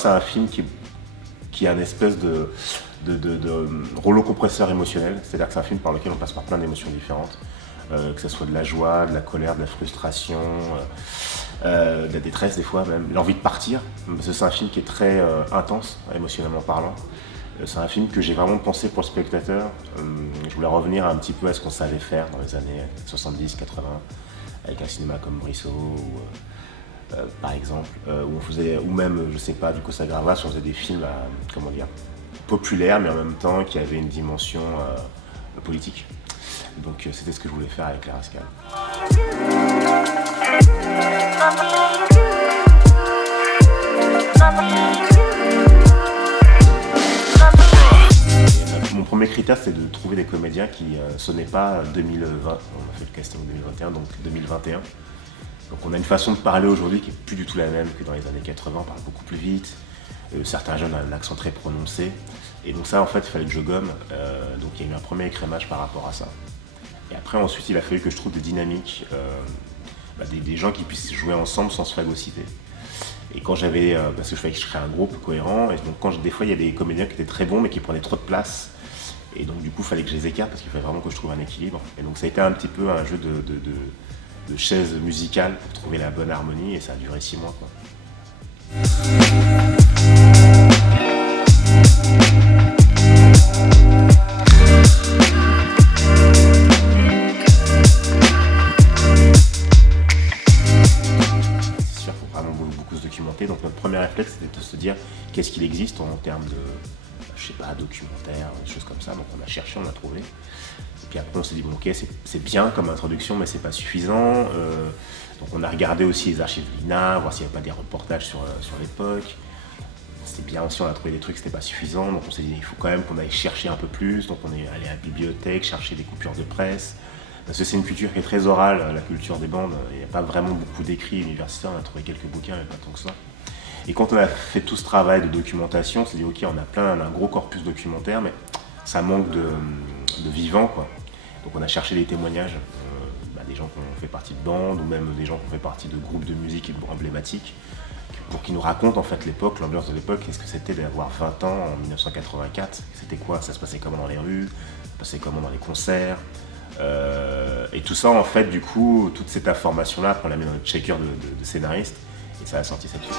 c'est un film qui a une espèce de rouleau compresseur émotionnel. C'est-à-dire que c'est un film par lequel on passe par plein d'émotions différentes. Que ce soit de la joie, de la colère, de la frustration, de la détresse des fois même, l'envie de partir. Parce que c'est un film qui est très intense, émotionnellement parlant. C'est un film que j'ai vraiment pensé pour le spectateur. Je voulais revenir un petit peu à ce qu'on savait faire dans les années 70-80, avec un cinéma comme Brissot, par exemple, où on faisait, ou même, je sais pas, du Costa Gavras, on faisait des films, comment dire, populaires, mais en même temps qui avaient une dimension politique. Donc c'était ce que je voulais faire avec Les Rascals. Mon premier critère, c'est de trouver des comédiens qui sonnaient pas 2020. On a fait le casting en 2021, donc 2021. Donc on a une façon de parler aujourd'hui qui est plus du tout la même que dans les années 80. On parle beaucoup plus vite. Certains jeunes ont un accent très prononcé. Et donc ça, en fait, il fallait que je gomme. Donc il y a eu un premier écrémage par rapport à ça. Et après, ensuite, il a fallu que je trouve des dynamiques, des gens qui puissent jouer ensemble sans se phagocyter. Et quand j'avais, parce que je fallait que je crée un groupe cohérent, et donc des fois, il y a des comédiens qui étaient très bons, mais qui prenaient trop de place. Et donc, du coup, il fallait que je les écarte, parce qu'il fallait vraiment que je trouve un équilibre. Et donc, ça a été un petit peu un jeu de chaises musicales pour trouver la bonne harmonie, et ça a duré 6 mois, quoi. Donc notre premier réflexe, c'était de se dire qu'est-ce qu'il existe en termes de, je sais pas, documentaires, des choses comme ça. Donc on a cherché, on a trouvé. Et puis après on s'est dit bon ok, c'est bien comme introduction, mais c'est pas suffisant. Donc on a regardé aussi les archives de l'INA, voir s'il n'y avait pas des reportages sur l'époque. C'était bien aussi, on a trouvé des trucs, c'était pas suffisant. Donc on s'est dit il faut quand même qu'on aille chercher un peu plus. Donc on est allé à la bibliothèque, chercher des coupures de presse. Parce que c'est une culture qui est très orale, la culture des bandes. Il n'y a pas vraiment beaucoup d'écrits universitaires, on a trouvé quelques bouquins, mais pas tant que ça. Et quand on a fait tout ce travail de documentation, on s'est dit ok, on a un gros corpus documentaire, mais ça manque de vivant, quoi. Donc on a cherché des témoignages, des gens qui ont fait partie de bandes, ou même des gens qui ont fait partie de groupes de musique emblématiques, pour qu'ils nous racontent en fait l'époque, l'ambiance de l'époque, qu'est-ce que c'était d'avoir 20 ans en 1984, c'était quoi, ça se passait comment dans les rues, ça se passait comment dans les concerts. Et tout ça, en fait, du coup, toute cette information-là, après on l'a mis dans notre shaker de scénariste, et ça a sorti cette chose.